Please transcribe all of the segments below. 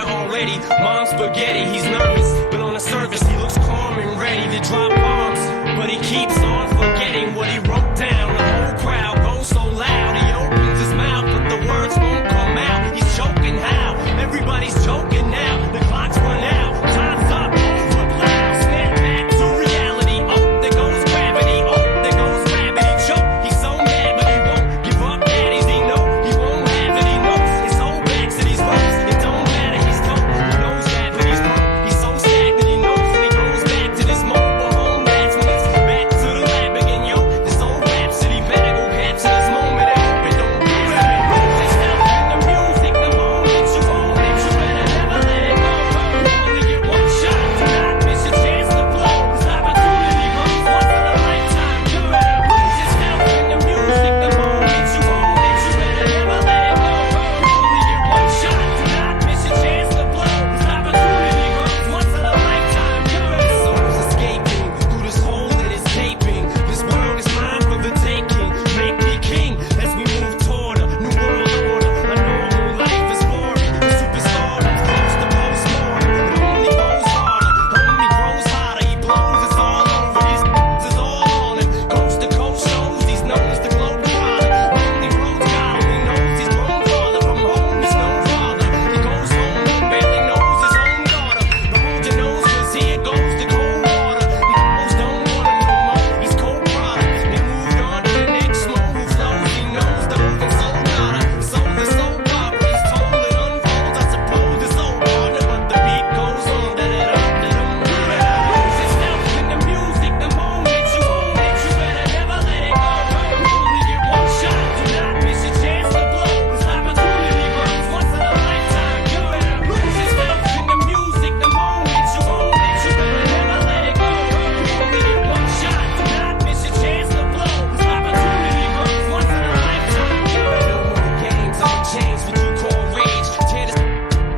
better already. Mom's spaghetti, he's nervous, but on the surface he looks calm and ready to drop bombs. But he keeps on forgetting what he wrote down. The whole crowd goes so loud, he opens his mouth, but the words won't come out. He's choking how? Everybody's choking now. The clock's run out, time's up, over, loud. Snap back to reality. Oh, there goes gravity. Oh, there goes gravity. Choke, he's so mad, but he won't give up. Daddies, he know he won't have it. He knows his whole back to these ropes. It don't matter, he's told. He knows that, but he's broke. He's so stagnant, he knows when he goes back to this mobile home. That's when it's back to the lab again, yo. This old rhapsody better go capture this moment. I hope it don't do that. It moves itself in the music. The moment you own it, you better never let it go. You only get one shot. Do not miss your chance to blow. This opportunity comes once in a lifetime. You better lose yourself in the music. The moment you own it, you better never let it go. You only get one shot. Do not miss your chance to blow. This opportunity comes once in a lifetime. You better. Soul's escaping through this hole that is gaping. This world is mine for the taking. Make me king as we move toward a new world order. A normal life is boring. A superstar close to postmortem. It only goes harder. Only grows hotter. He blows. It's all over. His is all on him. Coast to coast shows. He's known as the globe trotter. Only roads got him. He knows he's grown farther from home. He's no father. He goes home and barely knows his own daughter. But hold your nose, 'cause here goes the cold water. He knows don't want him no more. He's cold product. They moved on to the next move. Flows. He knows the moving soul daughter. Soul is so proper. He's told it unfolds. I suppose it's so partner, but the beat goes on. Da-da-dum-da-dum. You better lose yourself in the music. The moment you own it, you better never let it go. You only get one shot. Do not miss your chance to blow. This opportunity comes once in a lifetime. You better lose yourself in the music. The moment you own it, you better never let it go. You only get one shot. Do not miss your chance to blow. This opportunity comes once in a lifetime. You better. No more games, I'll change what you call rage. Tear this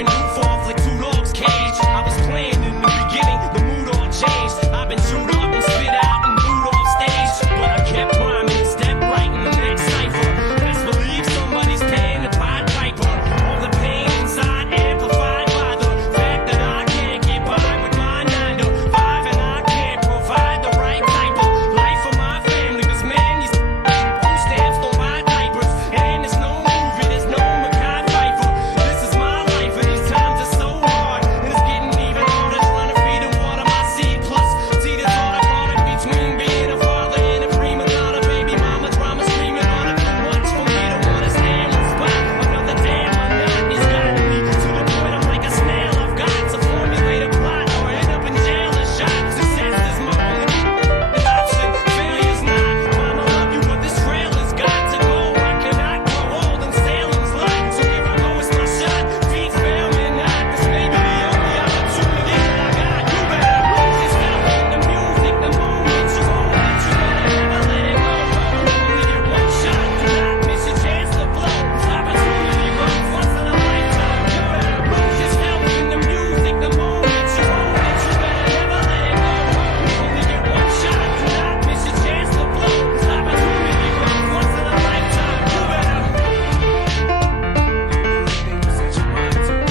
and roof off like two dogs' cage. I was playing in the beginning, the mood all changed. I've been chewed up and spit out and booed off stage, but I kept rhyming and stepped right in the next cipher. Best believe somebody's paying the Pied Piper. All the pain inside amplified by the fact that I can't get by with my 9 to 5, and I can't provide the right type of life for my family. 'Cause man, these food stamps don't buy diapers, and there's no movie, there's no Mackay Pfeiffer. This is my life, and these times are so hard, and it's getting even harder trying to feed and water my seed. Plus, see, there's all the product between being a father and a prima donna. Baby mama drama screaming on it. Too much for me to wanna stay in one spot. Another damn monotony's gotten me to the point I'm like a snail. I've got to formulate a plot or end up in jail or shot. Success is my only option. Failure's not. Mama love you, but this trail has got to go. I cannot grow old and Salem's lot. So here I go, it's my shot. Beats fail me not. This may be the only opportunity that I got. You better lose yourself in the music. The moment you own it, you better never let it go. You only get one shot. Do not miss your chance to blow. This opportunity comes once in a lifetime. You better lose yourself in the music. The moment you own it, you better never let it go. You only get one shot. Do not miss your chance to blow. This opportunity comes once in a lifetime. You better. Set your mind to it.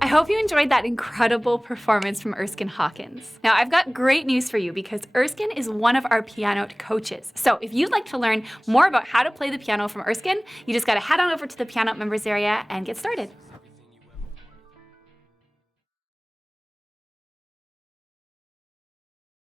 I hope you enjoyed that incredible performance from Erskine Hawkins. Now, I've got great news for you because Erskine is one of our Pianote coaches. So if you'd like to learn more about how to play the piano from Erskine, you just gotta head on over to the Pianote members area and get started.